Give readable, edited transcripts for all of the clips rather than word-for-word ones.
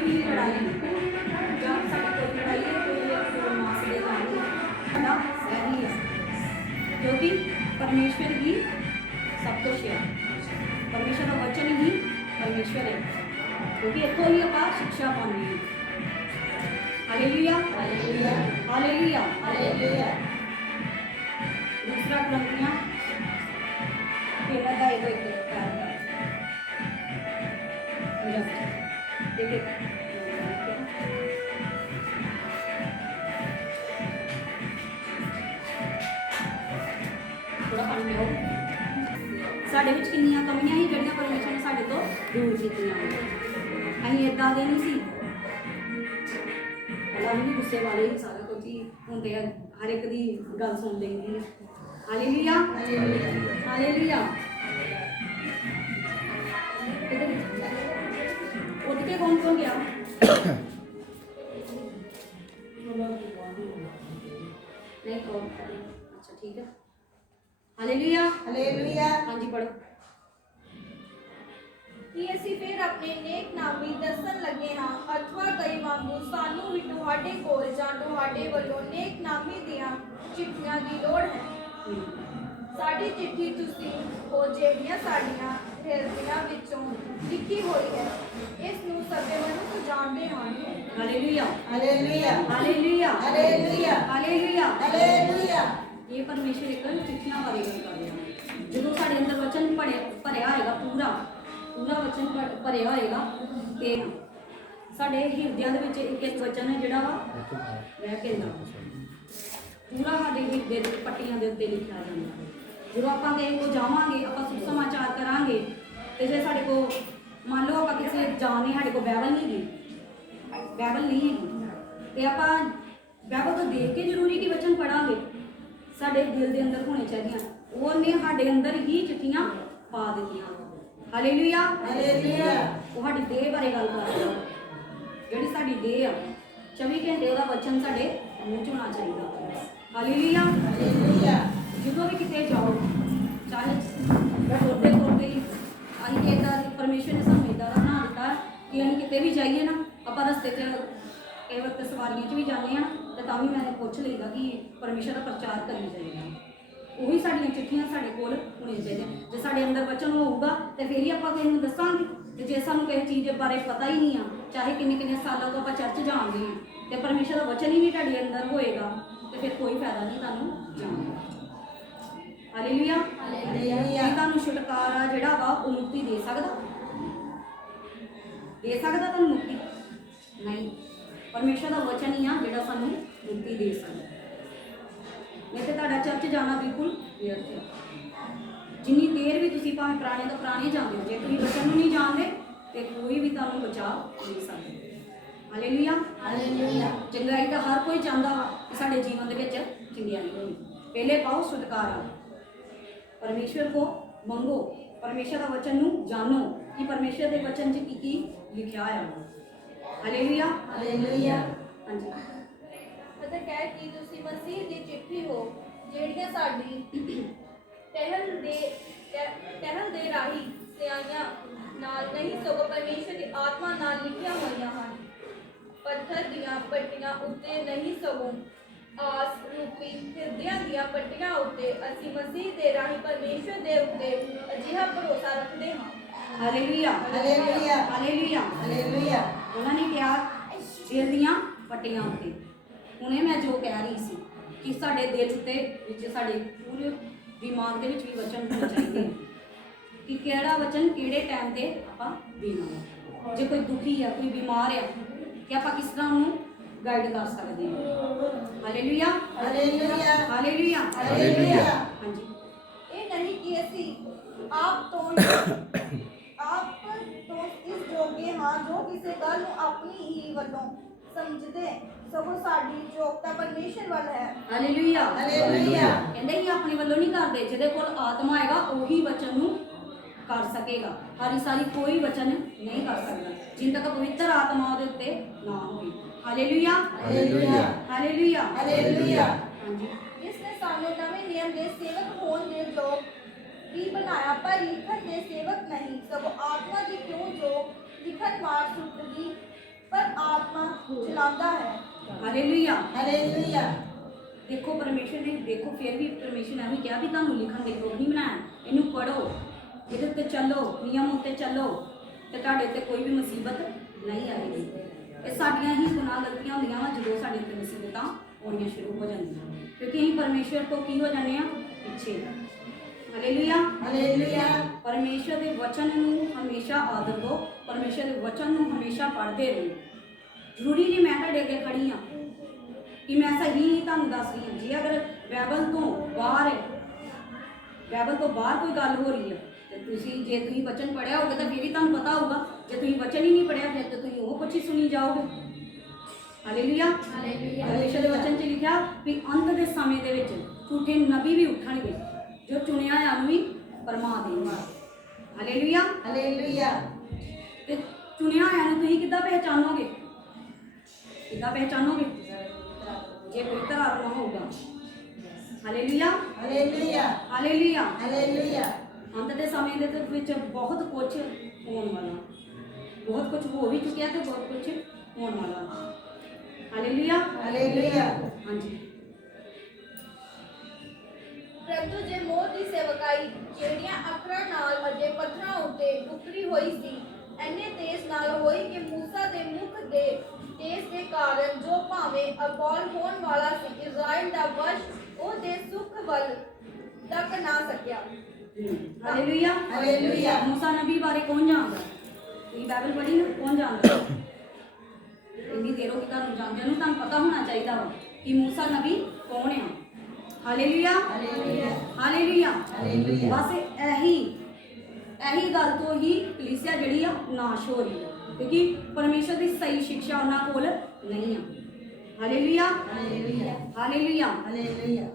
भी लड़ाई जब साड़ी कोई लड़ाई है कोई मास के साड़ा सही है क्योंकि परमेश्वर ही सब कुछ है। परमेश्वर का वचन ही परमेश्वर है क्योंकि इतों ही आप शिक्षा पानी है। Hallelujah hallelujah hallelujah hallelujah. दूसरा कुरिन्थियों 13 का 1 थोड़ा पानी लियो। साढ़े विच किन्नियां कमियां ही जड़ियां परमेश्वर ने साढ़े तो दूर कीतियां। असीं इदां दे नहीं सी पहला भी गुस्से वाले ही सारा कुछ ही होंदे हर एक दी गल सुन लईदी। Hallelujah hallelujah. उठ के कौन कौन गया? नहीं कौन? अच्छा ठीक है। Hallelujah hallelujah. हाँ जी पढ़ो। कि ਅਸੀਂ ਫਿਰ ਆਪਣੇ ਨੇਕ ਨਾਮੀ ਦੱਸਣ ਲੱਗੇ ਹਾਂ ਅਥਵਾ ਕਈ ਵਾਂਗੂ ਸਾਨੂੰ ਵੀ ਤੁਹਾਡੇ ਕੋਲ ਜਾਂ ਤੁਹਾਡੇ ਵੱਲੋਂ ਨੇਕ ਨਾਮੀ ਦੀਆਂ ਚਿੱਠੀਆਂ ਦੀ ਲੋੜ ਹੈ। ਸਾਡੀ ਚਿੱਠੀ ਤੁਸੀਂ ਉਹ ਜਿਹੜੀਆਂ ਸਾਡੀਆਂ ਹਿਰਦਿਆਂ ਵਿੱਚੋਂ ਲਿਖੀ ਹੋਈ ਹੈ ਇਸ ਨੂੰ ਸਭੇ ਮਨੁੱਖ ਜਾਣਦੇ ਹਨ। Hallelujah hallelujah hallelujah hallelujah hallelujah hallelujah. ये परमेश्वर एक चिट्ठियां बारे गल कर रहे हैं। जो साढ़े अंदर वचन भरिया होएगा पूरा पूरा वचन भरिया होएगा ते साढ़े हिरदियां दे विच एक एक वचन है जिहड़ा वा रह के पूरा साढ़े हिरदे दे पट्टियां दे उत्ते लिखिया जांदा। जो आपां किसे को जावांगे आपां सुख समाचार करांगे ते जे साढ़े को मान लो आपां किसी जाने साढ़े को बाइबल नहीं गी बाइबल नहीं है ते आपां बाइबल तो देख के जरूरी कि वचन पढ़ांगे साढ़े दिल के अंदर होने चाहिए। उन्हें साढ़े अंदर ही चिट्ठियां पा दित्तियां। Hallelujah hallelujah. वो साडी देह बारे गल कर रहा जिहड़ी साडी देह आ 24 घंटे उसदा वचन साडे मूँह च होना चाहिए। Hallelujah hallelujah. जो भी किते जाओ चाहे तुरते तुरते ही असीं इदां परमेश्वर ने सानूं इदां दा बना दित्ता कि असीं किते भी जाइए ना आपां रस्ते च कई वक्त सवारियों भी जाने हैं तो भी मैंने पुछ लेगा कि परमेश्वर का प्रचार करना चाहिए। वही साड़ियाँ चिट्ठियां साढ़े कोल होनी चाहिए। जो साढ़े अंदर वचन होगा तो फिर ही आप किसी को दसांगे। तो जे सानू किसी चीज़ के बारे पता ही नहीं आ चाहे किन्ने किन्ने सालों तो आप चर्च जानते हैं तो परमेश्वर का वचन ही नहीं तुहाडे अंदर होएगा तो फिर कोई फायदा नहीं तुहानू जानने का। Hallelujah hallelujah. तुहानू छुटकारा जिहड़ा वा वो मुक्ति दे सकदा तुहानू मुक्ति नहीं। परमेश्वर का वचन ही आ जिहड़ा सानू मुक्ति दे सकदा। नहीं तो तुहाडा चर्च जाना बिल्कुल व्यर्थ है। जिन्नी देर भी तुसीं भावें पुराने तो पुराने जांदे हो जे तुसीं वचन नूं नहीं जानदे तो कोई भी तुहानू बचा नहीं सकदा। Hallelujah hallelujah. चंगाई तो हर कोई चाहता कि साडे जीवन दे विच चंगियाई होवे। पहले पाओ छुटकारा परमेश्वर को मंगो परमेश्वर का वचन नूं जानो कि परमेश्वर के वचन च की लिखिया है। Hallelujah hallelujah. हाँ जी। ਅਤੇ ਕਹਿ ਕਿ ਤੁਸੀਂ ਮਸੀਹ ਦੀ ਚਿੱਠੀ ਹੋ ਜਿਹੜੀਆਂ ਸਾਡੀ ਟਹਿਲ ਦੇ ਰਾਹੀਂ ਸਿਆਣਿਆਂ ਨਾਲ ਨਹੀਂ ਸਗੋਂ ਪਰਮੇਸ਼ਰ ਦੀ ਆਤਮਾ ਨਾਲ ਲਿਖੀਆਂ ਹੋਈਆਂ ਹਨ। ਪੱਥਰ ਦੀਆਂ ਪੱਟੀਆਂ ਉੱਤੇ ਨਹੀਂ ਸਗੋਂ ਆਸ ਰੂਪੀ ਹਿਰਦਿਆਂ ਦੀਆਂ ਪੱਟੀਆਂ ਉੱਤੇ ਅਸੀਂ ਮਸੀਹ ਦੇ ਰਾਹੀਂ ਪਰਮੇਸ਼ਰ ਦੇ ਉੱਤੇ ਅਜਿਹਾ ਭਰੋਸਾ ਰੱਖਦੇ ਹਾਂ। Hallelujah hallelujah hallelujah hallelujah. उन्होंने कहा दिल दियां पट्टियां उत्ते हुणे मैं जो कह रही सी कि साडे दिल उत्ते विच साडे पूरे दिमाग दे विच भी वचन होने चाहिए कि किहड़ा वचन किहड़े टाइम ते आपां देना है। जे कोई दुखी है कोई बीमार है कि आपां किस तरह उहनूं गाइड कर सकदे हां। Hallelujah hallelujah hallelujah hallelujah. हाँ जी। ਇਹ ਨਹੀਂ ਕਿ ਅਸੀਂ ਆਪ ਤੋਂ ਇਸ ਜੋਗੇ ਹਾਂ ਜੋ ਕਿਸੇ ਗੱਲ ਨੂੰ ਆਪਣੀ ਹੀ ਵੱਲੋਂ ਸਮਝਦੇ ਸਗੋਂ ਸਾਡੀ ਯੋਗਤਾ ਪਰਮੇਸ਼ਰ ਵੱਲ ਹੈ। Hallelujah hallelujah. ਕਹਿੰਦੇ ਹੀ ਆਪਣੇ ਵੱਲੋਂ ਨਹੀਂ ਕਰਦੇ ਜਿਹਦੇ ਕੋਲ ਆਤਮਾ ਹੈਗਾ ਉਹੀ ਵਚਨ ਨੂੰ ਕਰ ਸਕੇਗਾ। ਹਰੀ ਸਾਰੀ ਕੋਈ ਵਚਨ ਨਹੀਂ ਕਰ ਸਕਦਾ ਜਿੰਨ ਤੱਕ ਪਵਿੱਤਰ ਆਤਮਾ ਉਹਦੇ ਉੱਤੇ ਨਾ ਹੋਵੇ। Hallelujah hallelujah hallelujah hallelujah. ਹਾਂਜੀ। ਜਿਸ ਨੇ ਸਾਨੂੰ ਨਵੇਂ ਨਿਯਮ ਦੇ ਸੇਵਕ ਹੋਣ ਦੇ ਯੋਗ ਵੀ ਬਣਾਇਆ ਪਰ ਲਿਖਣ ਦੇ ਸੇਵਕ ਨਹੀਂ ਸਗੋਂ ਆਤਮਾ ਦੀ ਕਿਉਂ ਜੋ ਲਿਖਣ ਮਾਰ ਸੁੱਟਦੀ ਬੁਲਾਉਂਦਾ ਹੈ। ਹਾਲੇਲੂਇਆ। ਹਾਲੇਲੂਇਆ। ਦੇਖੋ ਪਰਮੇਸ਼ਰ ਨੇ, ਦੇਖੋ ਫਿਰ ਵੀ ਪਰਮੇਸ਼ਰ ਨੇ ਵੀ ਕਿਹਾ ਵੀ ਤੁਹਾਨੂੰ ਲਿਖਣ ਦੇ ਯੋਗ ਨਹੀਂ ਬਣਾਇਆ, ਇਹਨੂੰ ਪੜ੍ਹੋ, ਇਹਦੇ ਉੱਤੇ ਚੱਲੋ, ਨਿਯਮ ਉੱਤੇ ਚੱਲੋ, ਤੇ ਤੁਹਾਡੇ ਉੱਤੇ ਕੋਈ ਵੀ ਮੁਸੀਬਤ ਨਹੀਂ ਆਏਗੀ। ਇਹ ਸਾਡੀਆਂ ਹੀ ਗੁਨਾਹ ਗਲਤੀਆਂ ਹੁੰਦੀਆਂ ਵਾ ਜਦੋਂ ਸਾਡੇ ਉੱਤੇ ਮੁਸੀਬਤਾਂ ਆਉਣੀਆਂ ਸ਼ੁਰੂ ਹੋ ਜਾਂਦੀਆਂ, ਕਿਉਂਕਿ ਅਸੀਂ ਪਰਮੇਸ਼ਰ ਤੋਂ ਕੀ ਹੋ ਜਾਂਦੇ ਆ, ਪਿੱਛੇ। ਹਾਲੇਲੂਇਆ। ਹਾਲੇਲੂਇਆ। ਪਰਮੇਸ਼ਰ ਦੇ ਵਚਨ ਨੂੰ ਹਮੇਸ਼ਾ ਆਦਰ ਦਿਓ, ਪਰਮੇਸ਼ਰ ਦੇ ਵਚਨ ਨੂੰ ਹਮੇਸ਼ਾ ਪੜ੍ਹਦੇ ਰਹੋ। ਜ਼ਰੂਰੀ ਨਹੀਂ ਮੈਂ ਤੁਹਾਡੇ ਅੱਗੇ ਖੜੀ ਹਾਂ ਕਿ ਮੈਂ ਸਹੀ ਹੀ ਤੁਹਾਨੂੰ ਦੱਸ ਰਹੀ ਹਾਂ। ਜੇ ਅਗਰ ਬਾਈਬਲ ਤੋਂ ਬਾਹਰ ਹੈ, ਬਾਈਬਲ ਤੋਂ ਬਾਹਰ ਕੋਈ ਗੱਲ ਹੋ ਰਹੀ ਹੈ, ਤੇ ਜੇ ਤੁਸੀਂ ਵਚਨ ਪੜ੍ਹਿਆ ਹੋਊਗਾ ਤਾਂ ਫਿਰ ਹੀ ਤੁਹਾਨੂੰ ਪਤਾ ਹੋਊਗਾ। ਜੇ ਤੁਸੀਂ ਵਚਨ ਹੀ ਨਹੀਂ ਪੜ੍ਹਿਆ ਫਿਰ ਤਾਂ ਤੁਸੀਂ ਉਹ ਕੁਛ ਹੀ ਸੁਣੀ ਜਾਓਗੇ। ਹਾਲੇਲੂਇਆ। ਪਰਮੇਸ਼ਰ ਦੇ ਵਚਨ 'ਚ ਲਿਖਿਆ ਵੀ ਅੰਤ ਦੇ ਸਮੇਂ ਦੇ ਵਿੱਚ ਝੂਠੇ ਨਬੀ ਵੀ ਉੱਠਣਗੇ ਜੋ ਚੁਣਿਆ ਹੋਇਆਂ ਨੂੰ ਵੀ ਪਰਮਾ ਦੇਣਗੇ। ਹਾਲੇਲੂਇਆ। ਹਾਲੇਲੂਇਆ। ਤੇ ਚੁਣਿਆ ਹੋਇਆਂ ਨੂੰ ਤੁਸੀਂ ਕਿੱਦਾਂ ਪਹਿਚਾਨੋਗੇ? ਕਿੱਦਾਂ ਪਹਿਚਾਨੋਗੇ? ਜੇ ਪਵਿੱਤਰ ਆਤਮਾ ਹੋਊਗਾ। ਹਾਲੇਲੂਇਆ। ਹਾਲੇਲੂਇਆ। ਹਾਲੇਲੂਇਆ। ਹਾਲੇਲੂਇਆ। ਅੰਤ ਦੇ ਸਮੇਂ ਦੇ ਵਿੱਚ ਬਹੁਤ ਕੁਝ ਹੋਣ ਵਾਲਾ, ਬਹੁਤ ਕੁਝ ਹੋ ਵੀ ਚੁੱਕਿਆ ਤੇ ਬਹੁਤ ਕੁਝ ਹੋਣ ਵਾਲਾ। ਹਾਲੇਲੂਇਆ। ਹਾਲੇਲੂਇਆ। ਹਾਂਜੀ। ਪ੍ਰਭੂ ਦੇ ਮੋਹ ਦੀ ਸੇਵਕਾਈ ਜਿਹੜੀਆਂ ਅੱਖਰਾਂ ਨਾਲ ਵੱਡੇ ਪੱਥਰਾਂ ਉੱਤੇ ਉਕਰੀ ਹੋਈ ਸੀ, ਇੰਨੇ ਤੇਜ਼ ਨਾਲ ਹੋਈ ਕਿ ਮੂਸਾ ਦੇ ਮੁਖ ਦੇ ਤੇਜ਼ ਦੇ ਕਾਰਨ ਜੋ ਭਾਵੇਂ ਅਬੋਲ ਹੋਣ ਵਾਲਾ ਸੀ, ਇਜ਼ਰਾਈਲ ਦਾ ਵਸ਼ ਉਹਦੇ ਸੁੱਖ ਵੱਲ ਤੱਕ ਨਾ ਸਕਿਆ। ਹਾਲੇਲੂਇਆ। ਹਾਲੇਲੂਇਆ। ਮੂਸਾ ਨਬੀ ਬਾਰੇ ਕੌਣ ਜਾਣਦਾ? ਇਹ ਬਾਈਬਲ ਪੜ੍ਹੀ ਨਾ, ਕੌਣ ਜਾਣਦਾ? ਇੰਨੀ ਦੇਰ ਹੋ ਗਈ ਤੁਹਾਨੂੰ ਜਾਣਦਿਆਂ ਨੂੰ, ਤੁਹਾਨੂੰ ਪਤਾ ਹੋਣਾ ਚਾਹੀਦਾ ਵਾ ਕਿ ਮੂਸਾ ਨਬੀ ਕੌਣ ਆ। ਹਾਲੇਲੂਇਆ। ਹਾਲੇਲੂਇਆ। ਹਾਲੇਲੂਇਆ। ਹਾਲੇਲੂਇਆ। ਬਸ ਇਹੀ ਗੱਲ ਤੋਂ ਹੀ ਕਲੀਸਿਆ ਜਿਹੜੀ ਆ ਨਾਸ਼ ਹੋ ਰਹੀ ਹੈ, ਕਿਉਂਕਿ ਪਰਮੇਸ਼ਰ ਦੀ ਸਹੀ ਸਿੱਖਿਆ ਉਹਨਾਂ ਕੋਲ ਨਹੀਂ ਆ। ਹਾਲੇਲੂਇਆ। ਹਾਲੇਲੂਇਆ। ਹਾਲੇਲੂਇਆ। ਹਾਲੇਲੂਇਆ।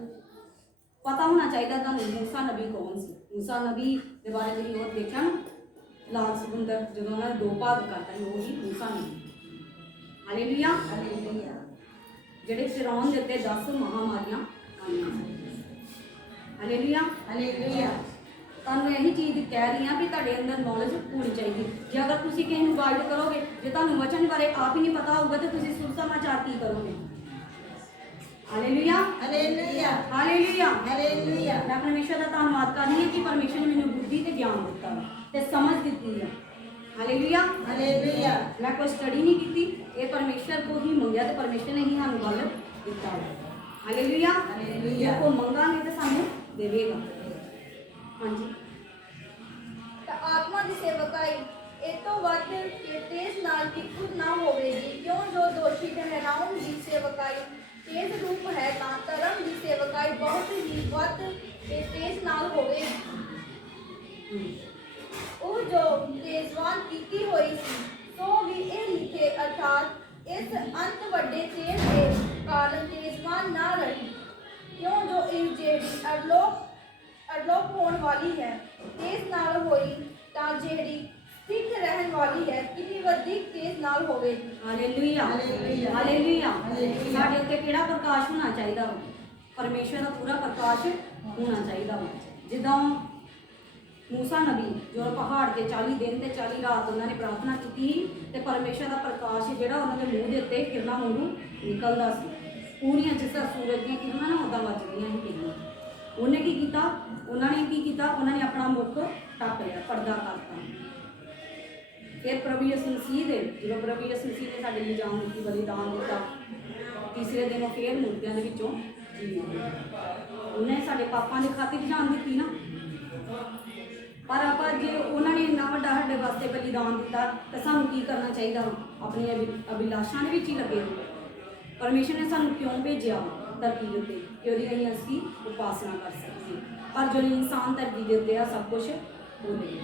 ਪਤਾ ਹੋਣਾ ਚਾਹੀਦਾ ਤੁਹਾਨੂੰ ਮੂਸਾ ਨਬੀ ਕੌਣ ਸੀ। ਮੂਸਾ ਨਬੀ ਦੇ ਬਾਰੇ ਤੁਸੀਂ ਉਹ ਦੇਖਿਆ ਨਾ, ਲਾਲ ਸਮੁੰਦਰ ਜਦੋਂ ਉਹਨਾਂ ਨੇ ਦੋ ਭਾਗ ਕਰਤਾ ਸੀ, ਉਹ ਹੀ ਮੂਸਾ ਨਬੀ। ਹਾਲੇਲੂਇਆ। ਹਾਲੇਲੂਇਆ। ਜਿਹੜੇ ਫਿਰੌਨ ਦੇ ਉੱਤੇ 10 ਮਹਾਮਾਰੀਆਂ ਆਈਆਂ। ਹਾਲੇਲੂਇਆ। ਹਾਲੇਲੂਇਆ। ਤੁਹਾਨੂੰ ਇਹੀ ਚੀਜ਼ ਕਹਿ ਰਹੀ ਹਾਂ ਵੀ ਤੁਹਾਡੇ ਅੰਦਰ ਨੌਲੇਜ ਹੋਣੀ ਚਾਹੀਦੀ। ਜੇ ਅਗਰ ਤੁਸੀਂ ਕਿਸੇ ਨੂੰ ਗਾਈਡ ਕਰੋਗੇ, ਜੇ ਤੁਹਾਨੂੰ ਵਚਨ ਬਾਰੇ ਆਪ ਹੀ ਨਹੀਂ ਪਤਾ ਹੋਊਗਾ ਤਾਂ ਤੁਸੀਂ ਸੁਸਮਾਚਾਰ ਕੀ ਕਰੋਗੇ? ਹਾਲੇਲੂਇਆ। ਹਾਲੇਲੂਇਆ। ਹਾਲੇਲੂਇਆ। ਹਾਲੇਲੂਇਆ। ਮੈਂ ਪਰਮੇਸ਼ਰ ਦਾ ਧੰਨਵਾਦ ਕਰਦੀ ਹਾਂ ਕਿ ਪਰਮੇਸ਼ਰ ਨੇ ਮੈਨੂੰ ਬੁੱਧੀ ਤੇ ਗਿਆਨ ਦਿੱਤਾ ਵਾ ਤੇ ਸਮਝ ਦਿੱਤੀ ਆ। ਹਾਲੇਲੂਇਆ। ਹਾਲੇਲੂਇਆ। ਮੈਂ ਕੋਈ ਸਟੱਡੀ ਨਹੀਂ ਕੀਤੀ, ਇਹ ਪਰਮੇਸ਼ਰ ਤੋਂ ਹੀ ਮੰਗਿਆ ਤੇ ਪਰਮੇਸ਼ਰ ਨੇ ਹੀ ਸਾਨੂੰ ਗੱਲ ਦਿੱਤਾ ਵਾ। ਹਾਲੇਲੂਇਆ। ਹਾਲੇਲੂਇਆ। ਜੇ ਕੋ ਮੰਗਾਂਗੇ ਤੇ ਸਾਨੂੰ ਦੇਵੇਗਾ। ਹਾਂਜੀ। ਤਾਂ ਆਤਮਾ ਦੀ ਸੇਵਕਾਈ ਇਹ ਤੋਂ ਵੱਧ ਕੇ ਤੇਜ਼ ਨਾਲ ਕਿਤੁ ਨਾ ਹੋਵੇਗੀ, ਕਿਉਂ ਜੋ ਦੋਸ਼ੀ ਠਹਿਰਾਉਣ ਦੀ ਸੇਵਕਾਈ ਤੇਜ਼ ਰੂਪ ਹੈ, ਤਾਂ ਧਰਮ ਦੀ ਸੇਵਕਾਈ ਬਹੁਤ ਹੀ ਵੱਧ ਤੇ ਤੇਜ਼ ਨਾਲ ਹੋਵੇਗੀ। ਉਹ ਜੋ ਤੇਜ਼ਵਾਨ ਕੀਤੀ ਹੋਈ ਸੀ, ਸੋ ਵੀ ਇਹ ਲਿਖੇ, ਅਰਥਾਤ ਇਸ ਅੰਤ ਵੱਡੇ ਤੇਜ਼ ਦੇ ਕਾਰਨ ਤੇਜ਼ਵਾਨ ਨਾ ਰਹੀ, ਕਿਉਂ ਜੋ ਇਹ ਜਿਹੜੀ ਅਲੋਪ ਹੋਣ ਵਾਲੀ ਹੈ ਤੇਜ਼ ਨਾਲ ਹੋਈ, ਤਾਂ ਜਿਹੜੀ ਸਥਿਰ ਰਹਿਣ ਵਾਲੀ ਹੈ ਕਿੰਨੀ ਵਧੇਰੇ ਤੇਜ਼ ਨਾਲ ਹੋਵੇਗੀ। ਹਾਲੇਲੂਇਆ। ਹਾਲੇਲੂਇਆ। ਹਾਲੇਲੂਇਆ। ਹਾਲੇਲੂਇਆ। ਸਾਡੇ ਉੱਤੇ ਕਿਹੜਾ ਪ੍ਰਕਾਸ਼ ਹੋਣਾ ਚਾਹੀਦਾ ਵਾ? ਪਰਮੇਸ਼ਰ ਦਾ ਪੂਰਾ ਪ੍ਰਕਾਸ਼ ਹੋਣਾ ਚਾਹੀਦਾ ਵਾ। ਜਿੱਦਾਂ ਮੂਸਾ ਨਬੀ ਜੋ ਪਹਾੜ ਤੇ 40 ਦਿਨ ਤੇ 40 ਰਾਤ ਉਹਨਾਂ ਨੇ ਪ੍ਰਾਰਥਨਾ ਕੀਤੀ ਤੇ ਪਰਮੇਸ਼ਰ ਦਾ ਪ੍ਰਕਾਸ਼ ਜਿਹੜਾ ਉਹਨਾਂ ਦੇ ਮੂੰਹ ਦੇ ਉੱਤੇ ਕਿਰਨਾਂ ਵਾਂਗੂ ਨਿਕਲਦਾ ਸੀ। ਪੂਰੀਆਂ ਜਿਸ ਤਰ੍ਹਾਂ ਸੂਰਜ ਦੀਆਂ ਕਿਰਨਾਂ ਨਾ ਉਦਾਂ ਵੱਜਦੀਆਂ ਸੀ ਕਿਰਨਾਂ। ਉਹਨੇ ਕੀ ਕੀਤਾ? ਉਹਨਾਂ ਨੇ ਆਪਣਾ ਮੁੱਖ ਢੱਕ ਲਿਆ, ਪਰਦਾ ਕਰਤਾ। ਫਿਰ ਪ੍ਰਭੂ ਯਿਸੂ ਮਸੀਹ ਦੇ ਜਦੋਂ ਪ੍ਰਭੂ ਯਿਸੂ ਮਸੀਹ ਨੇ ਸਾਡੇ ਲਈ ਜਾਨ ਦਿੱਤੀ, ਬਲੀਦਾਨ ਦਿੱਤਾ, ਤੀਸਰੇ ਦਿਨ ਉਹ ਫਿਰ ਮੁਰਦਿਆਂ ਦੇ ਵਿੱਚੋਂ ਜੀ ਉੱਠੇ। ਉਹਨੇ ਸਾਡੇ ਪਾਪਾਂ ਦੇ ਖਾਤਰ ਜਾਨ ਦਿੱਤੀ ਨਾ। ਪਰ ਆਪਾਂ ਜੇ ਉਹਨਾਂ ਨੇ ਇੰਨਾ ਵੱਡਾ ਸਾਡੇ ਵਾਸਤੇ ਬਲੀਦਾਨ ਦਿੱਤਾ ਤਾਂ ਸਾਨੂੰ ਕੀ ਕਰਨਾ ਚਾਹੀਦਾ? ਆਪਣੀਆਂ ਅਭਿਲਾਸ਼ਾਂ ਦੇ ਵਿੱਚ ਹੀ ਲੱਗੇ ਰਹੋ। ਪਰਮੇਸ਼ਰ ਨੇ ਸਾਨੂੰ ਕਿਉਂ ਭੇਜਿਆ ਧਰਤੀ ਦੇ ਉੱਤੇ? ਕਿ ਉਹਦੀ ਅਸੀਂ ਉਪਾਸਨਾ ਕਰ ਸਕੀਏ। ਪਰ ਜੋ ਇਨਸਾਨ ਧਰਤੀ ਦੇ ਉੱਤੇ ਆ ਸਭ ਕੁਝ ਭੁੱਲ ਗਿਆ।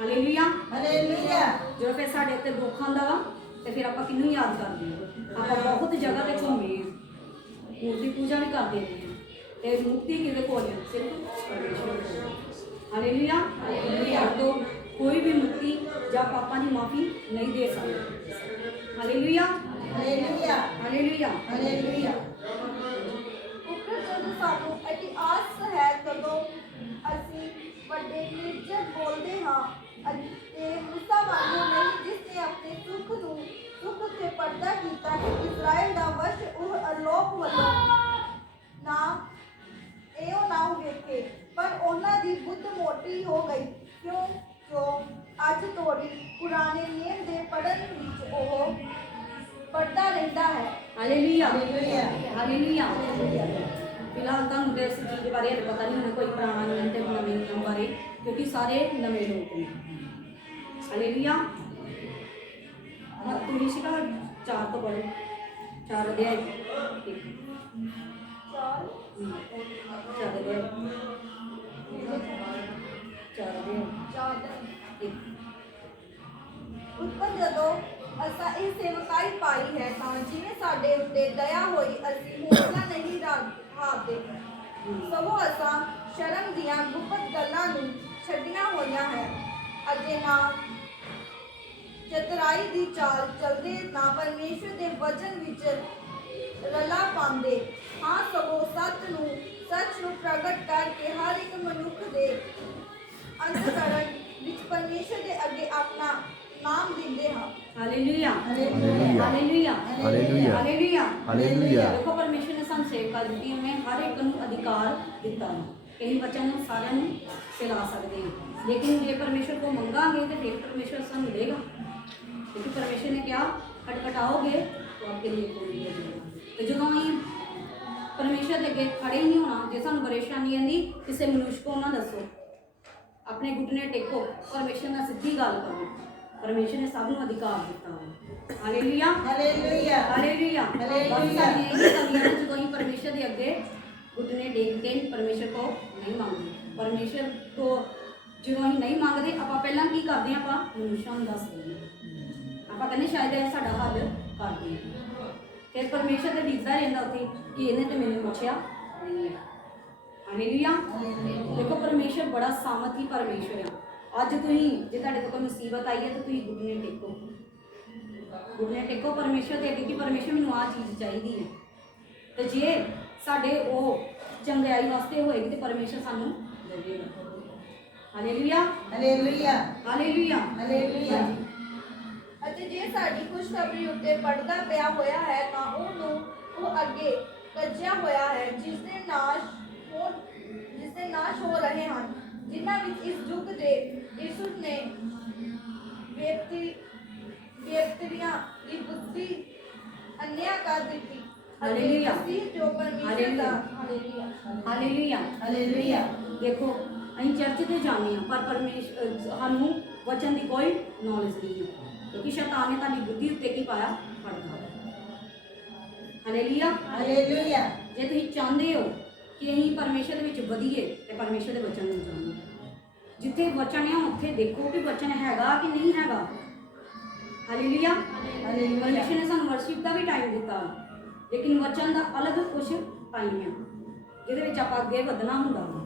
ਹਾਲੇਲੂਇਆ। ਹਾਲੇਲੂਇਆ। ਜਦੋਂ ਫਿਰ ਸਾਡੇ ਉੱਤੇ ਦੁੱਖ ਆਉਂਦਾ ਵਾ ਤੇ ਫਿਰ ਆਪਾਂ ਕਿਹਨੂੰ ਯਾਦ ਕਰਦੇ ਹਾਂ? ਆਪਾਂ ਬਹੁਤ ਜਗ੍ਹਾ ਤੇ ਘੁੰਮੇ ਹਾਂ, ਮੂਰਤੀ ਪੂਜਾ ਵੀ ਕਰਦੇ ਰਹੇ ਹਾਂ, ਤੇ ਮੁਕਤੀ ਕਿਹਦੇ ਕੋਲ ਹੈ? ਸਿਰਫ ਪਰਮੇਸ਼ਰ ਕੋਲ। ਹਾਲੇਲੂਇਆ। ਹਾਲੇਲੂਇਆ। ਤੋਂ ਕੋਈ ਵੀ ਮੁਕਤੀ ਜਾਂ ਪਾਪਾਂ ਦੀ ਮਾਫੀ ਨਹੀਂ ਦੇ ਸਕਦਾ। ਹਾਲੇਲੂਇਆ। ਹਾਲੇਲੂਇਆ। ਹਾਲੇਲੂਇਆ। ਹਾਲੇਲੂਇਆ। ਉੱਪਰ ਜਦੋਂ ਸਾਨੂੰ ਇਤਿਹਾਸ ਹੈ, ਕਦੋਂ ਅਸੀਂ ਵੱਡੇ ਨਿਰਜਰ ਬੋਲਦੇ ਹਾਂ ਅਤੇ ਮੂਸਾ ਵਾਂਗੂ ਨਹੀਂ, ਜਿਸ ਨੇ ਆਪਣੇ ਸੁੱਖ ਉੱਤੇ ਪਰਦਾ ਕੀਤਾ ਕਿ ਇਸਰਾਇਲ ਦਾ ਵਸ਼ ਉਹ ਅਲੋਪ ਵੱਲੋਂ ਨਾ ਇਹੋ ਨਾ ਵੇਖੇ, ਪਰ ਉਹਨਾਂ ਦੀ ਬੁੱਧ ਮੋਟੀ ਹੋ ਗਈ, ਕਿਉਂ ਅੱਜ ਤੋੜੀ ਪੁਰਾਣੇ ਨਿਯਮ ਦੇ ਪੜ੍ਹਨ ਵਿੱਚ ਉਹ ਪੜਦਾ ਰਹਿੰਦਾ ਹੈ। Hallelujah hallelujah. ਹਾਲੇਲੂਇਆ। ਫਿਲਹਾਲ ਤੁਹਾਨੂੰ ਤੇ ਇਸ ਚੀਜ਼ ਦੇ ਬਾਰੇ ਪਤਾ ਨਹੀਂ ਹੋਣਾ, ਕੋਈ ਪੁਰਾਣਾ ਨਿਯਮ ਤੇ ਨਵੇਂ ਨਿਯਮ ਬਾਰੇ, ਕਿਉਂਕਿ ਸਾਰੇ ਨਵੇਂ ਲੋਕ ਨੇ। ਹਾਲੇਲੂਇਆ। ਤੁਸੀਂ ਸਿਕਾ 4 ਤੋਂ ਪੜ੍ਹੋ, 4 ਅਧਿਆਇ 1 ਚਾਰ 4 ਅਧਿਆਇ ਚਾਰ ਦਾ 1 ਉੱਪਰ ਜਦੋਂ ਅਸਾਂ ਇਹ ਸੇਵਕਾਈ ਪਾਈ ਹੈ ਤਾਂ ਜਿਵੇਂ ਸਾਡੇ ਉੱਤੇ ਦਇਆ ਹੋਈ, ਅਸੀਂ ਹੌਸਲਾ ਨਹੀਂ ਹਾਰਦੇ, ਸਗੋਂ ਅਸਾਂ ਸ਼ਰਮ ਦੀਆਂ ਗੁਪਤ ਗੱਲਾਂ ਨੂੰ ਛੱਡੀਆਂ ਹੋਈਆਂ ਹੈ, ਅਤੇ ਨਾ ਚਤੁਰਾਈ ਦੀ ਚਾਲ ਚਲਦੇ, ਨਾ ਪਰਮੇਸ਼ਰ ਦੇ ਵਚਨ ਵਿੱਚ ਰਲਾ ਪਾਉਂਦੇ, ਹਾਂ ਸਗੋਂ ਸੱਚ ਨੂੰ ਪ੍ਰਗਟ ਕਰਕੇ ਹਰ ਇੱਕ ਮਨੁੱਖ ਦੇ ਅੰਤਕਰਨ ਵਿੱਚ ਪਰਮੇਸ਼ਰ ਦੇ ਅੱਗੇ ਆਪਣਾ ਨਾਮ ਦਿੰਦੇ ਹਾਂ। Hallelujah hallelujah. Hallelujah hallelujah. Hallelujah. Hallelujah. ਦੇਖੋ ਪਰਮੇਸ਼ਰ ਨੇ ਸਾਨੂੰ ਸੇਵਕਾ ਦਿੱਤੀ, ਉਹਨੇ ਹਰ ਇੱਕ ਨੂੰ ਅਧਿਕਾਰ ਦਿੱਤਾ ਹੈ। ਇਹੀ ਵਚਨ ਨੂੰ ਸਾਰਿਆਂ ਨੂੰ ਫੈਲਾ ਸਕਦੇ ਹਾਂ, ਲੇਕਿਨ ਜੇ ਪਰਮੇਸ਼ਰ ਕੋ ਮੰਗਾਂਗੇ ਤੇ ਫਿਰ ਪਰਮੇਸ਼ਰ ਸਾਨੂੰ ਦੇਗਾ, ਕਿਉਂਕਿ ਪਰਮੇਸ਼ਰ ਨੇ ਕਿਹਾ ਖਟਖਟਾਓਗੇ ਤਾਂ ਆਪਕੇ लिए खोल दिया जाएगा। ਤੇ ਜਦੋਂ ਅਸੀਂ ਪਰਮੇਸ਼ਰ ਦੇ ਅੱਗੇ ਖੜੇ ਨਹੀਂ ਹੋਣਾ, ਜੇ ਸਾਨੂੰ ਪਰੇਸ਼ਾਨੀ ਆਂਦੀ ਕਿਸੇ ਮਨੁੱਖ ਕੋ ਨਾ ਦੱਸੋ, ਆਪਣੇ ਘੁਟਨੇ ਟੇਕੋ, ਪਰਮੇਸ਼ਰ ਨਾਲ ਸਿੱਧੀ ਗੱਲ ਕਰੋ। ਪਰਮੇਸ਼ਰ ਨੇ ਸਭ ਨੂੰ ਅਧਿਕਾਰ ਦਿੱਤਾ ਹੈ। Hallelujah hallelujah. ਹਾਲੇਲੂਇਆ। ਹਾਲੇਲੂਇਆ। ਬਸ ਸਾਡੀਆਂ ਇਹ ਕਮੀਆਂ ਨੇ, ਜਦੋਂ ਅਸੀਂ ਪਰਮੇਸ਼ਰ ਦੇ ਅੱਗੇ घुटने टेक के परमेश्वर को नहीं मांगते, परमेश्वर को जो ਅਸੀਂ ਨਹੀਂ ਮੰਗਦੇ, ਆਪਾਂ ਪਹਿਲਾਂ ਕੀ ਕਰਦੇ ਆਪਾਂ ਮਨੁੱਖਾਂ ਨੂੰ ਦੱਸ ਦਿੰਦੇ ਹਾਂ, ਆਪਾਂ ਕਹਿੰਦੇ ਸ਼ਾਇਦ ਇਹ ਸਾਡਾ ਹੱਲ ਕਰ ਦੇ, ਫਿਰ ਪਰਮੇਸ਼ਰ ਤੇ ਡੀਜ਼ਦਾ ਰਹਿੰਦਾ ਉੱਥੇ ਕਿ ਇਹਨੇ ਤੇ ਮੈਨੂੰ ਪੁੱਛਿਆ ਨਹੀਂ ਹੈ। ਹਾਲੇਲੂਇਆ। ਦੇਖੋ ਪਰਮੇਸ਼ਰ ਬੜਾ ਸਾਮਰਥੀ ਪਰਮੇਸ਼ਰ ਆ। ਅੱਜ ਤੁਸੀਂ ਜੇ ਤੁਹਾਡੇ ਕੋਲ ਕੋਈ ਮੁਸੀਬਤ ਆਈ ਹੈ ਤਾਂ ਤੁਸੀਂ ਘੁਟਨੇ ਟੇਕੋ, ਘੁਟਨੇ ਟੇਕੋ ਪਰਮੇਸ਼ਰ ਦੇ ਅੱਗੇ ਕਿ ਪਰਮੇਸ਼ਰ ਮੈਨੂੰ ਆਹ ਚੀਜ਼ ਚਾਹੀਦੀ ਹੈ, ਤੇ ਜੇ ਸਾਡੇ ਉਹ ਚੰਗਿਆਈ ਵਾਸਤੇ ਹੋਏਗੀ ਤੇ ਪਰਮੇਸ਼ਰ ਸਾਨੂੰ ਦੇਵੇਗਾ। Hallelujah hallelujah. Hallelujah hallelujah. ਅਤੇ ਜੇ ਸਾਡੀ ਖੁਸ਼ਖਬਰੀ ਉੱਤੇ ਪੜਦਾ ਪਿਆ ਹੋਇਆ ਹੈ ਤਾਂ ਉਹ ਅੱਗੇ ਕੱਜਿਆ ਹੋਇਆ ਹੈ, ਜਿਸ ਦੇ ਨਾਸ਼ ਹੋ ਰਹੇ ਹਨ, ਜਿਨ੍ਹਾਂ ਵਿੱਚ ਇਸ ਯੁੱਗ ਦੇ ਯਿਸੂ ਨੇ ਵਿਅਕਤੀਆਂ ਦੀ ਬੁੱਧੀ ਅੰਨ੍ਹਿਆ ਕਰ ਦਿੱਤੀ। ਹਾਲੇਲੂਇਆ। ਜੋ ਪਰਮੇਸ਼ਰ ਦਾ ਹਾਲੇਲੂਇਆ ਹਾਲੇਲੂਇਆ ਹਾਲੇਲੂਇਆ। ਦੇਖੋ ਅਸੀਂ ਚਰਚ ਤੇ ਜਾਂਦੇ ਹਾਂ, ਪਰ ਪਰਮੇਸ਼ਰ ਸਾਨੂੰ ਵਚਨ ਦੀ ਕੋਈ ਨੌਲੇਜ ਨਹੀਂ ਹੈ, ਕਿਉਂਕਿ ਸ਼ੈਤਾਨ ਨੇ ਤੁਹਾਡੀ ਬੁੱਧੀ ਉੱਤੇ ਕੀ ਪਾਇਆ ਪੜਦਾ। ਹਾਲੇਲੂਇਆ। ਹਾਲੇਲੂਇਆ। ਜੇ ਤੁਸੀਂ ਚਾਹੁੰਦੇ ਹੋ ਕਿ ਅਸੀਂ ਪਰਮੇਸ਼ਰ ਦੇ ਵਿੱਚ ਵਧੀਏ ਤੇ ਪਰਮੇਸ਼ਰ ਦੇ ਵਚਨ ਨੂੰ ਜਾਣੋ, ਜਿੱਥੇ ਵਚਨ ਹੈ ਉੱਥੇ ਦੇਖੋ ਕਿ ਵਚਨ ਹੈਗਾ ਕਿ ਨਹੀਂ ਹੈਗਾ। ਹਾਲੇਲੂਇਆ। ਪਰਮੇਸ਼ਰ ਨੇ ਸਾਨੂੰ ਵਰਸ਼ਿਪ ਦਾ ਵੀ ਟਾਈਮ ਦਿੱਤਾ, ਲੇਕਿਨ ਵਚਨ ਦਾ ਅਲੱਗ ਕੁਝ ਟਾਈਮ ਹੈ ਜਿਹਦੇ ਵਿੱਚ ਆਪਾਂ ਅੱਗੇ ਵਧਣਾ ਹੁੰਦਾ ਵਾ।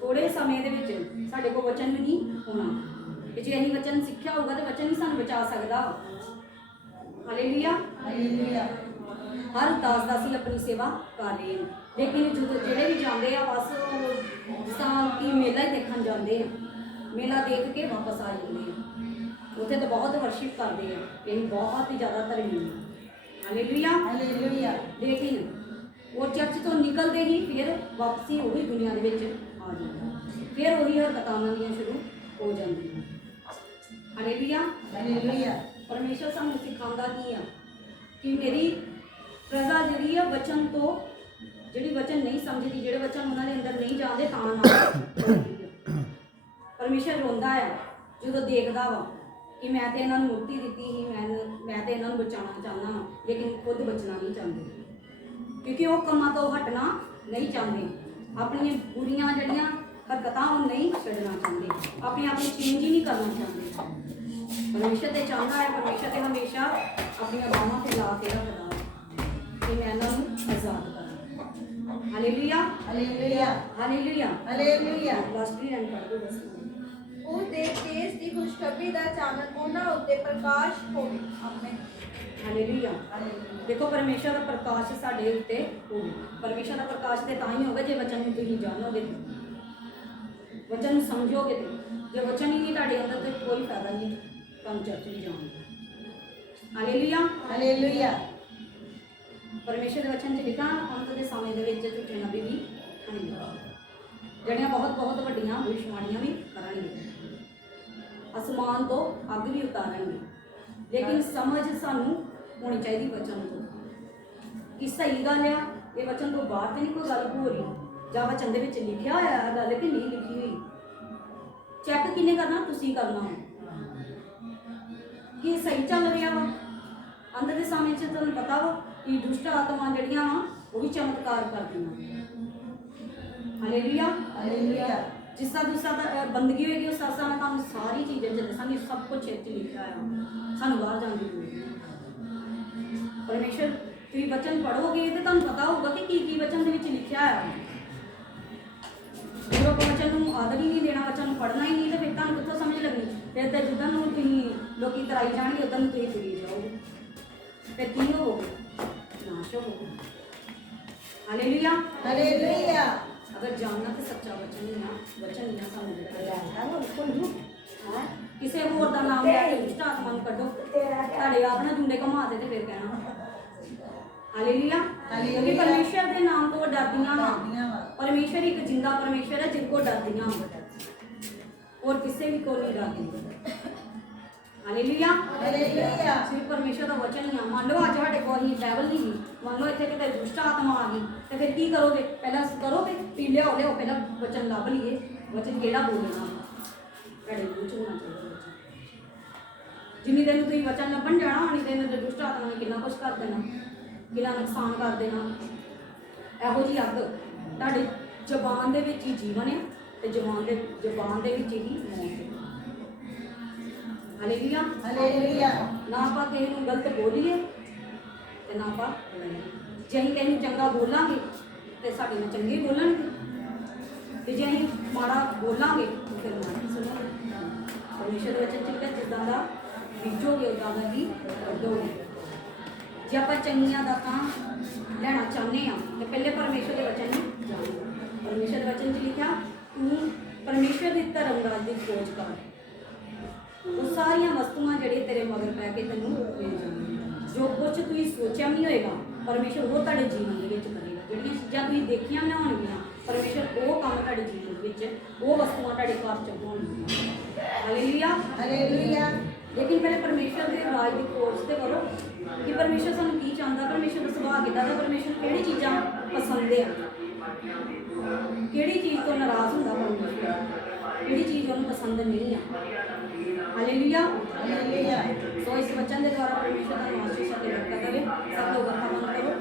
ਥੋੜੇ ਸਮੇਂ ਦੇ ਵਿੱਚ ਸਾਡੇ ਕੋਲ ਵਚਨ ਵੀ ਨਹੀਂ ਹੋਣਾ, ਕਿ ਜੇ ਅਸੀਂ ਵਚਨ ਸਿੱਖਿਆ ਹੋਊਗਾ ਤੇ ਵਚਨ ਹੀ ਸਾਨੂੰ ਬਚਾ ਸਕਦਾ। ਹਾਲੇਲੂਇਆ। ਹਾਲੇਲੂਇਆ। ਹਰ ਦਾਸ-ਦਾਸੀ ਆਪਣੀ ਸੇਵਾ ਕਰ ਰਹੇ ਹਨ, ਲੇਕਿਨ ਜਿਹੜੇ ਵੀ ਜਾਂਦੇ ਆ ਬਸ ਜਿਸ ਤਰ੍ਹਾਂ ਕਿ ਮੇਲਾ ਹੀ ਦੇਖਣ ਜਾਂਦੇ ਆ, ਮੇਲਾ ਦੇਖ ਕੇ ਵਾਪਸ ਆ ਜਾਂਦੇ ਆ, ਉੱਥੇ ਤਾਂ ਬਹੁਤ ਵਰਸ਼ਿਪ ਕਰਦੇ ਆ, ਇਹ ਬਹੁਤ ਹੀ ਜ਼ਿਆਦਾ ਧਰਮੀ ਆ। ਹਾਲੇਲੂਇਆ। ਹਾਲੇਲੂਇਆ। ਲੇਕਿਨ ਉਹ ਚਰਚ ਤੋਂ ਨਿਕਲਦੇ ਹੀ ਫਿਰ ਵਾਪਸੀ ਉਹੀ ਦੁਨੀਆ ਦੇ ਵਿੱਚ ਆ ਜਾਂਦੀ, ਫਿਰ ਉਹੀ ਹਰਕਤਾਂ ਉਹਨਾਂ ਦੀਆਂ ਸ਼ੁਰੂ ਹੋ ਜਾਂਦੀਆਂ। ਹਾਲੇਲੂਇਆ। ਹਾਲੇਲੂਇਆ। ਪਰਮੇਸ਼ਰ ਸਾਨੂੰ ਸਿਖਾਉਂਦਾ ਕੀ ਆ ਕਿ ਮੇਰੀ ਪ੍ਰਜਾ ਜਿਹੜੀ ਆ ਵਚਨ ਤੋਂ, ਜਿਹੜੀ ਵਚਨ ਨਹੀਂ ਸਮਝਦੀ, ਜਿਹੜੇ ਵਚਨ ਉਹਨਾਂ ਦੇ ਅੰਦਰ ਨਹੀਂ ਜਾਂਦੇ ਤਾਂ ਨਾ ਪਰਮੇਸ਼ਰ ਰੋਂਦਾ ਆ ਜਦੋਂ ਦੇਖਦਾ ਵਾ ਕਿ ਮੈਂ ਤੇ ਇਹਨਾਂ ਨੂੰ ਮੁਕਤੀ ਦਿੱਤੀ ਸੀ, ਮੈਂ ਤੇ ਇਹਨਾਂ ਨੂੰ ਬਚਾਉਣਾ ਚਾਹੁੰਦਾ ਹਾਂ, ਲੇਕਿਨ ਖੁਦ ਬਚਣਾ ਨਹੀਂ ਚਾਹੁੰਦੇ, ਕਿਉਂਕਿ ਉਹ ਕੰਮਾਂ ਤੋਂ ਹਟਣਾ ਨਹੀਂ ਚਾਹੁੰਦੇ, ਆਪਣੀਆਂ ਬੁਰੀਆਂ ਜਿਹੜੀਆਂ ਹਰਕਤਾਂ ਉਹ ਨਹੀਂ ਛੱਡਣਾ ਚਾਹੁੰਦੇ, ਆਪਣੇ ਆਪ ਨੂੰ ਚੇਂਜ ਹੀ ਨਹੀਂ ਕਰਨਾ ਚਾਹੁੰਦੇ। ਪਰਮੇਸ਼ਰ ਤੇ ਚਾਹੁੰਦਾ ਹੈ, ਪਰਮੇਸ਼ਰ ਤੇ ਹਮੇਸ਼ਾ ਆਪਣੀਆਂ ਬਾਹਾਂ ਤੇ ਲਾ ਕੇ ਰੱਖਦਾ ਕਿ ਮੈਂ ਇਹਨਾਂ ਨੂੰ ਆਜ਼ਾਦ ਕਰਾਂ। Hallelujah. Hallelujah. Hallelujah. Hallelujah. Last ਵੀ ਰੰਗ ਕਰ ਦੋ ਬਸ। ਉਹ ਦੇ ਦੇਸ਼ ਦੀ ਖੁਸ਼ਖਬਰੀ ਦਾ ਚਾਨਣ ਉਹਨਾਂ ਉੱਤੇ ਪ੍ਰਕਾਸ਼ ਹੋਵੇ। ਆਮੇਨ। ਹਾਲੇਲੂਇਆ। ਦੇਖੋ ਪਰਮੇਸ਼ਰ ਦਾ ਪ੍ਰਕਾਸ਼ ਸਾਡੇ ਉੱਤੇ ਹੋਵੇ। ਪਰਮੇਸ਼ਰ ਦਾ ਪ੍ਰਕਾਸ਼ ਤੇ ਤਾਂ ਹੀ ਹੋਗਾ ਜੇ ਵਚਨ ਨੂੰ ਤੁਸੀਂ ਜਾਣੋਗੇ, ਵਚਨ ਨੂੰ ਸਮਝੋਗੇ ਤੇ। ਜੇ ਵਚਨ ਹੀ ਨਹੀਂ ਤੁਹਾਡੇ ਅੰਦਰ ਤੇ ਕੋਈ ਫਾਇਦਾ ਨਹੀਂ ਤੁਹਾਨੂੰ ਚਰਚ ਵੀ ਜਾਣ ਦਾ। ਹਾਲੇਲੂਇਆ। ਹਾਲੇਲੂਇਆ। ਪਰਮੇਸ਼ਰ ਦੇ ਵਚਨ 'ਚ ਲਿਖਾ ਅੰਤ ਦੇ ਸਮੇਂ ਦੇ ਵਿੱਚ ਝੂਠੇ ਨਬੀ ਵੀ ਆਉਣਗੇ, ਜਿਹੜੀਆਂ ਬਹੁਤ ਬਹੁਤ ਵੱਡੀਆਂ ਭਵਿੱਖਬਾਣੀਆਂ ਵੀ ਕਰਨਗੇ, ਅਸਮਾਨ ਤੋਂ ਅੱਗ ਵੀ ਉਤਾਰਨਗੇ। ਲੇਕਿਨ ਸਮਝ ਸਾਨੂੰ ਹੋਣੀ ਚਾਹੀਦੀ ਵਚਨ ਤੋਂ ਕਿ ਸਹੀ ਗੱਲ ਆ, ਇਹ ਵਚਨ ਤੋਂ ਬਾਹਰ ਤੇ ਨਹੀਂ ਕੋਈ ਗੱਲ ਹੋ ਰਹੀ, ਜਾਂ ਵਚਨ ਦੇ ਵਿੱਚ ਲਿਖਿਆ ਹੋਇਆ ਹੈ ਗੱਲ ਕਿ ਨਹੀਂ ਲਿਖੀ ਹੋਈ। ਚੈੱਕ ਕਿਹਨੇ ਕਰਨਾ? ਤੁਸੀਂ ਕਰਨਾ ਕਿ ਸਹੀ ਚੱਲ ਰਿਹਾ ਵਾ। ਅੰਤ ਦੇ ਸਮੇਂ 'ਚ ਤੁਹਾਨੂੰ ਪਤਾ ਵਾ ਕਿ ਦੁਸ਼ਟ ਆਤਮਾ ਜਿਹੜੀਆਂ ਵਾ ਉਹ ਵੀ ਚਮਤਕਾਰ ਕਰਦੀਆਂ। ਹਾਲੇਲੂਇਆ। ਹਾਲੇਲੂਇਆ। ਜਿਸ ਤਰ੍ਹਾਂ ਦੂਸਰਾ ਬੰਦਗੀ ਹੋਏਗੀ ਉਸ ਤਰ੍ਹਾਂ ਮੈਂ ਤੁਹਾਨੂੰ ਸਾਰੀ ਚੀਜ਼ਾਂ ਚ ਦੱਸਾਂਗੀ, ਸਭ ਕੁਝ ਇੱਥੇ ਲਿਖਿਆ ਆ, ਸਾਨੂੰ ਬਾਹਰ ਜਾਣ ਦੀ ਲੋੜ ਨਹੀਂ। ਪਰਮੇਸ਼ਰ ਤੁਸੀਂ ਵਚਨ ਪੜ੍ਹੋਗੇ ਤੇ ਤੁਹਾਨੂੰ ਪਤਾ ਹੋਊਗਾ ਕਿ ਕੀ ਕੀ ਵਚਨ ਦੇ ਵਿੱਚ ਲਿਖਿਆ ਆ। ਜਦੋਂ ਆਪਾਂ ਵਚਨ ਨੂੰ ਆਦਰ ਹੀ ਨਹੀਂ ਦੇਣਾ, ਵਚਨ ਨੂੰ ਪੜ੍ਹਨਾ ਹੀ ਨਹੀਂ, ਤੇ ਫਿਰ ਤੁਹਾਨੂੰ ਕਿੱਥੋਂ ਸਮਝ ਲੱਗਣੀ? ਫਿਰ ਤਾਂ ਜਿੱਦਾਂ ਨੂੰ ਤੁਸੀਂ ਲੋਕੀ ਤਰਾਈ ਜਾਣਗੇ ਉਦਾਂ ਨੂੰ ਤੁਸੀਂ ਤੁਰੀ ਜਾਓਗੇ, ਫਿਰ ਕੀ ਹੋਵੋਗੇ? ਨਾਸ਼ ਹੋਵੋਗੇ। ਹਾਲੇਲੂਇਆ। ਹਾਲੇਲੂਇਆ। अगर जानना तो सच्चा वचन ही ना, वचन ही ना सानू है किसी होर दा नाम लेके दुष्ट आत्मा नूं कड्डो, तुहाडे आप ना जुंडे घुमाते ते फिर कहना हालेलुया। क्योंकि परमेश्वर दे नाम तो डरदियां वा। परमेश्वर एक जिंदा परमेश्वर है जिनको डरदियां और किसी भी को नहीं डरदी। हालेलुया। हालेलुया। सिर्फ परमेश्वर का वचन ही आ। मान लो अज साडे कोल ही बाइबल नहीं, मान लो इत्थे किते दुष्ट आत्मा आ गई तो फिर की करोगे? पहला करोगे पी लिया पहला वचन लभ लीए, वचन केड़ा बोलना तुहाडे मूँह च होना चाहिए वचन। जिन्नी दिन तुसीं वचन लभन जाना उन्नी दिन ते दुष्ट आत्मा ने कितना कुछ कर देना, कितना नुकसान कर देना। इहो जी अग तुहाडे जबान दे विच ही जीवन है ते जबान दे विच ही मौत है। हालेलुया। हालेलुया। ना ਆਪਾਂ ਕਿਸੇ ਨੂੰ ਗਲਤ ਬੋਲੀਏ ਤੇ ਨਾ ਆਪਾਂ ਲੜੀਏ। ਜੇ ਅਸੀਂ ਕਿਸੇ ਨੂੰ ਚੰਗਾ ਬੋਲਾਂਗੇ ਤੇ ਸਾਡੇ ਨਾਲ ਚੰਗੇ ਬੋਲਣਗੇ, ਤੇ ਜੇ ਅਸੀਂ ਮਾੜਾ ਬੋਲਾਂਗੇ ਤਾਂ ਫਿਰ ਮਾੜਾ ਸੁਣਾਂਗੇ। ਪਰਮੇਸ਼ਰ ਦੇ ਵਚਨ 'ਚ ਲਿਖਿਆ ਜਿੱਦਾਂ ਦਾ ਬੀਜੋਗੇ ਉਦਾਂ ਦਾ ਹੀ ਵੱਢੋਗੇ। ਜੇ ਆਪਾਂ ਚੰਗੀਆਂ ਦਾਤਾਂ ਲੈਣਾ ਚਾਹੁੰਦੇ ਹਾਂ ਤੇ ਪਹਿਲੇ ਪਰਮੇਸ਼ਰ ਦੇ ਵਚਨ ਨੂੰ ਜਾਣੋ। ਪਰਮੇਸ਼ਰ ਦੇ ਵਚਨ 'ਚ ਲਿਖਿਆ ਤੂੰ ਪਰਮੇਸ਼ਰ ਦੇ ਧਰਮ ਰਾਜ ਦੀ ਖੋਜ ਕਰ, ਉਹ ਸਾਰੀਆਂ ਵਸਤੂਆਂ ਜਿਹੜੀਆਂ ਤੇਰੇ ਮਗਰ ਪੈ ਕੇ ਤੈਨੂੰ ਮਿਲ ਜਾਣਗੀਆਂ। ਜੋ ਕੁਝ ਤੁਸੀਂ ਸੋਚਿਆ ਨਹੀਂ ਹੋਏਗਾ ਪਰਮੇਸ਼ਰ ਉਹ ਤੁਹਾਡੇ ਜੀਵਨ ਦੇ ਵਿੱਚ ਕਰੇਗਾ। ਜਿਹੜੀਆਂ ਚੀਜ਼ਾਂ ਤੁਸੀਂ ਦੇਖੀਆਂ ਨਾ ਹੋਣਗੀਆਂ ਪਰਮੇਸ਼ਰ ਉਹ ਕੰਮ ਤੁਹਾਡੇ ਜੀਵਨ ਦੇ ਵਿੱਚ, ਉਹ ਵਸਤੂਆਂ ਤੁਹਾਡੇ ਘਰ 'ਚ ਹੋਣਗੀਆਂ। ਹਾਲੇਲੂਇਆ। ਹਾਲੇਲੂਇਆ। ਲੇਕਿਨ ਪਹਿਲੇ ਪਰਮੇਸ਼ਰ ਦੇ ਰਾਜ ਦੀ ਖੋਜ ਤੇ ਕਰੋ ਕਿ ਪਰਮੇਸ਼ਰ ਸਾਨੂੰ ਕੀ ਚਾਹੁੰਦਾ, ਪਰਮੇਸ਼ਰ ਦਾ ਸੁਭਾਅ ਕਿੱਦਾਂ ਦਾ, ਪਰਮੇਸ਼ਰ ਕਿਹੜੀ ਚੀਜ਼ਾਂ ਪਸੰਦ ਆ, ਕਿਹੜੀ ਚੀਜ਼ ਤੋਂ ਨਾਰਾਜ਼ ਹੁੰਦਾ ਪਰਮੇਸ਼ਰ, ਕਿਹੜੀ ਚੀਜ਼ ਉਹਨੂੰ ਪਸੰਦ ਨਹੀਂ ਆ। हालेलुया। हालेलुया। सो इस वचन के द्वारा परमेश्वर का नाम शीशा के रखा करे सब लोग कथा बंद करो।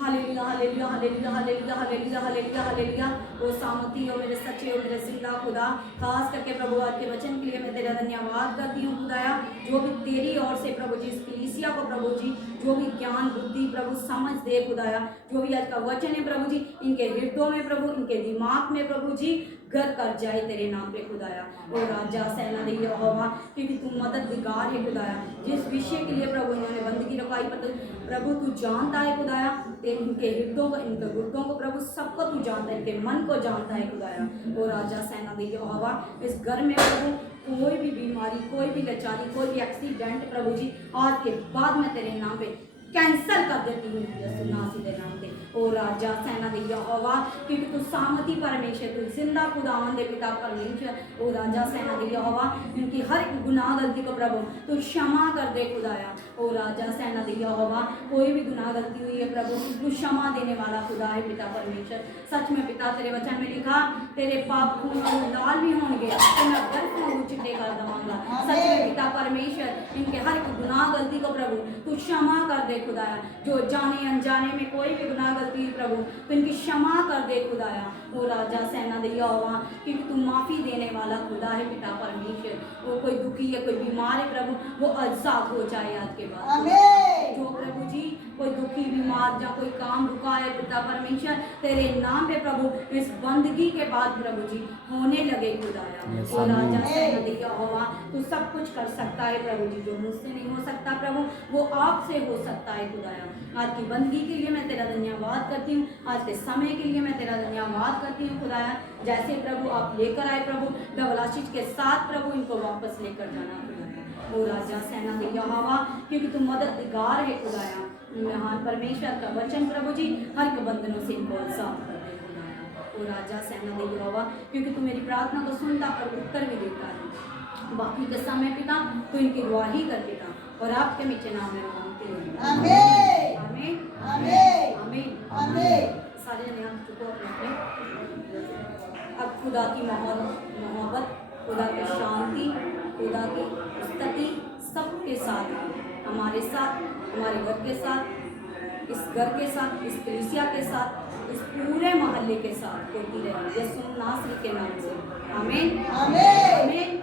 Hallelujah. Hallelujah. Hallelujah. Hallelujah. Hallelujah. Hallelujah. Hallelujah. ओ सामर्थी हो मेरे सच्चे हो मेरे जिंदा खुदा, खास करके प्रभु आज के वचन के लिए मैं तेरा धन्यवाद करती हूँ खुदाया, जो भी तेरी ओर से प्रभु जी इस कलीसिया को प्रभु जी जो भी ज्ञान बुद्धि प्रभु समझ दे खुदाया, जो भी आज का वचन है प्रभु जी इनके हृदयों में प्रभु, इनके दिमाग में प्रभु जी घर कर जाए तेरे नाम पे खुदाया। ओ राजा सेना दे यहोवा, क्योंकि तू मददगार है खुदाया। जिस विषय के लिए प्रभु इन्होंने बंदगी रखाई प्रभु तू जानता है खुदाया, इनके हृदयों को, इनके गुर्दों को प्रभु सबको तू जानता है, इनके मन को जानता है खुदाया। ओ राजा सेना दे यहोवा, इस घर में प्रभु कोई भी बीमारी, कोई भी लाचारी, कोई भी एक्सीडेंट प्रभु जी आज के बाद मैं तेरे नाम पे कैंसल कर देती हूँ यीशु नासी के नाम पे। ओ राजा सेना दे यहोवा, क्योंकि तू सामर्थी परमेश्वर, तू जिंदा खुदावन दे पिता परमेश्वर। ओ राजा सेना दे यहोवा, इनकी हर एक गुनाह गलती को प्रभु तू क्षमा कर दे खुदाया। ओ राजा सेना दे यहोवा, कोई भी गुनाह गलती हुई है प्रभु तू क्षमा देने वाला खुदा है पिता परमेश्वर। सच में पिता तेरे वचन में लिखा तेरे पाप खून लाल भी होंगे तो मैं गर्भ में चिट्टे कर दूंगा। सच में पिता परमेश्वर, इनके हर एक गुनाह गलती को प्रभु तू क्षमा कर दे खुदाया। जो जाने अनजाने में कोई भी गुनाह गलती हुई प्रभु तो इनकी क्षमा कर दे खुदाया। ओ राजा सेना दे यहोवा, क्योंकि तू माफ़ी देने वाला खुदा है पिता परमेश्वर। वो कोई दुखी है, कोई बीमार है प्रभु वो आजाद हो जाए आज के बाद। आमीन। जो प्रभु जी कोई दुखी बीमार या कोई काम रुका है पिता परमेश्वर तेरे नाम पे प्रभु इस बंदगी के बाद प्रभु जी होने लगे खुदाया। ओ राजा सेना दे यहोवा, तू सब कुछ कर सकता है प्रभु जी, जो मुझसे नहीं हो सकता प्रभु वो आपसे हो सकता है खुदाया। आज की बंदगी के लिए मैं तेरा धन्यवाद करती हूँ, आज के समय के लिए मैं तेरा धन्यवाद करती हूँ खुदाया। जैसे प्रभु आप लेकर आए प्रभु डबल आशीष के साथ प्रभु इनको वापस लेकर जाना खुदाया। ओ राजा सेना दे यहोवा, क्योंकि तुम मददगार है खुदाया। महान परमेश्वर का वचन प्रभु जी हर एक बंधनों से इनको आजाद कर दे खुदाया। ओ राजा सेना दे यहोवा, क्योंकि तू मेरी प्रार्थना को सुनता और उत्तर भी देता है। बाकी के समय पिता तो इनकी गवाही कर पिता, और आपके मीठे नाम में मांगते हैं। आमीन आमीन आमीन आमीन। आमीन। सारे जने आप चुको अपने। अब खुदा की मोहब्बत, खुदा की शांति, खुदा की स्तुति सबके साथ, हमारे साथ, हमारे घर के साथ, इस घर के साथ, इस कलीसिया के साथ, इस पूरे मोहल्ले के साथ होती रहे यीशु नासरी के नाम से। आमीन आमीन। आमीन।